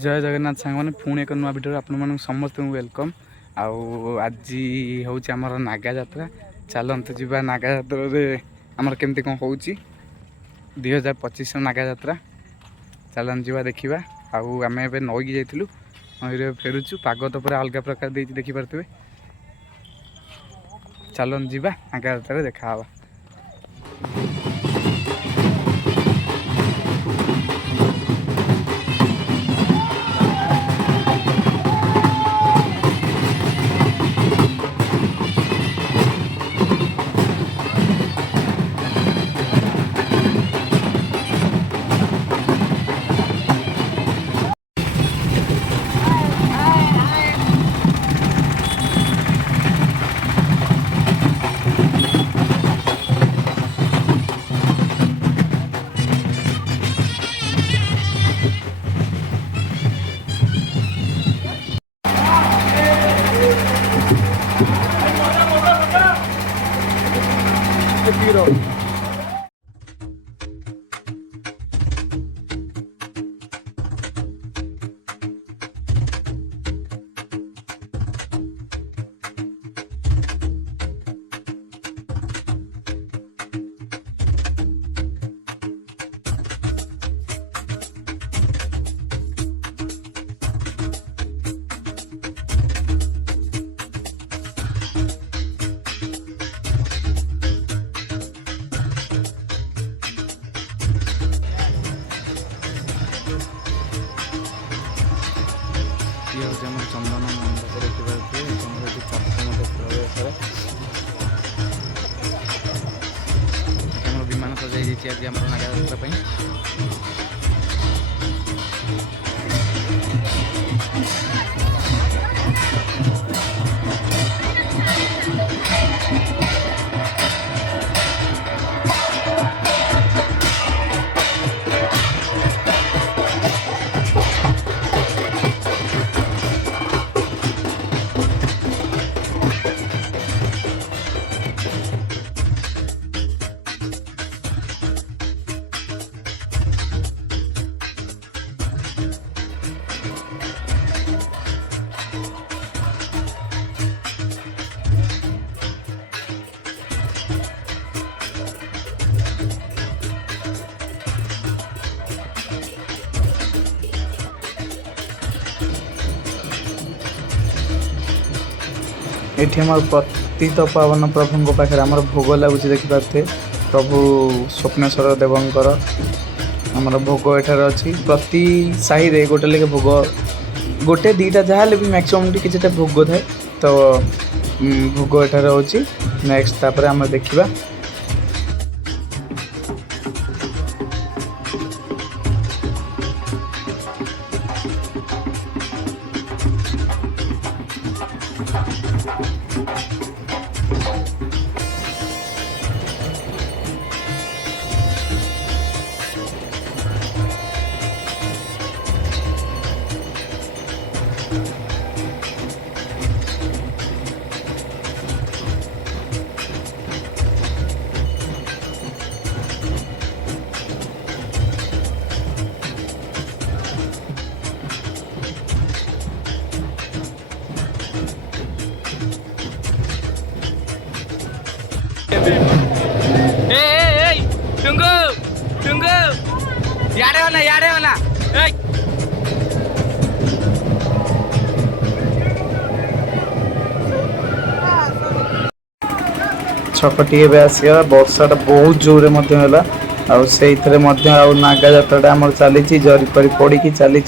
जय जगन्नाथ सांग मैंने पुणी एक नुआ भिडियो आपण समस्त वेलकम। आज हूँ आमर नागा जात्रा। चलतु जी नागा जात्रा आमर केमती कौन हो 2025 नागा जात्रा। चलन जी देखा आम ए नईकी जाइलु नई फेरुचु। पाग तो पूरा अलग प्रकार देखिपे। चलन जी नागा जात्रा देखा। ये हूँ आम चंदन मंडप देखिए चाप विमान सजाई आज आम नागा जात्रा। ये आम पतित पावन प्रभु पाखे आम भोग लगुच देखिपे। प्रभु स्वप्नेश्वर देवंकर आमर भोग एठार अच्छी। प्रति साही रे गोटे लेके भोग गोटे दीटा जहाँ भी मैक्सिमम किसी भोग थाए तो भोग एठार होची। नेक्स्ट तापर आम देखिबा tunggu यारे वाला छकटी आसगला। वर्षाटा बहुत जोर है। नागा जात्रा चली जरी पड़ी चली।